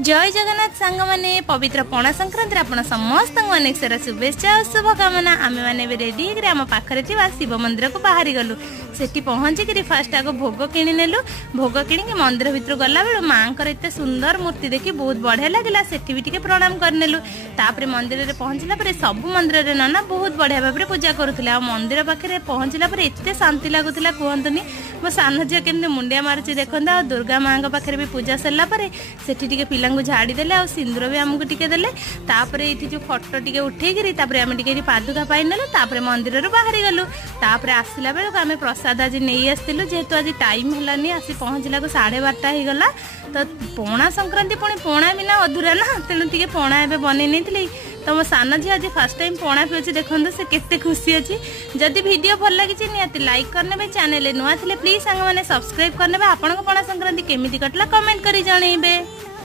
जय जगन्नाथ सांग माने पवित्र पणा संक्रांति आपण समस्त अनेक सारा शुभेच्छा और शुभकामना। आम मैंने रेडी आम पाखे शिव मंदिर को बाहरी गलु सेठी पहुँचिक फास्ट आग भोग किणी नेलु। भोग किणी मंदिर भितर गला बेलू माँ एत सुंदर मूर्ति देखी बहुत बढ़िया लगे सेठी भी प्रणाम करनेलु। तापर मंदिर में पहुँचला सब मंदिर में नना बहुत बढ़िया भाव में पूजा करुले। मंदिर पाखे पहुँचला एत शांति लगुला कहतुनी। मो सान झील केमती मुंडिया मारुची देखते आ दुर्गा माँ पाखे भी पूजा सरला सेठी पिला झाड़ी देले आ सिंदूर भी आमको टिके देले। तापर ये जो फोटो टिके उठेकरी आम टिके पादुका पाइनेलु। तापर मंदिर बाहरी गलु। तापर आसला बेलू आम प्रसाद आज नहीं आसलु जेहेतु आज टाइम है आसी पहुँचला 12:30 हो गला। तो पणा संक्रांति पुणी पणा बिना अधूरा ना तेणु टे पणा ए बन नहीं। तो मो सान झी आज फास्ट टाइम पणा पिछे देखते से केते खुशी अच्छी। जदि वीडियो भल लगी निहाती लाइक करने चैनल नुआ थे प्लीज सांग मैंने सब्सक्राइब करने। आपण पणा संक्रांति केमी कटला कमेंट कर जनइबे।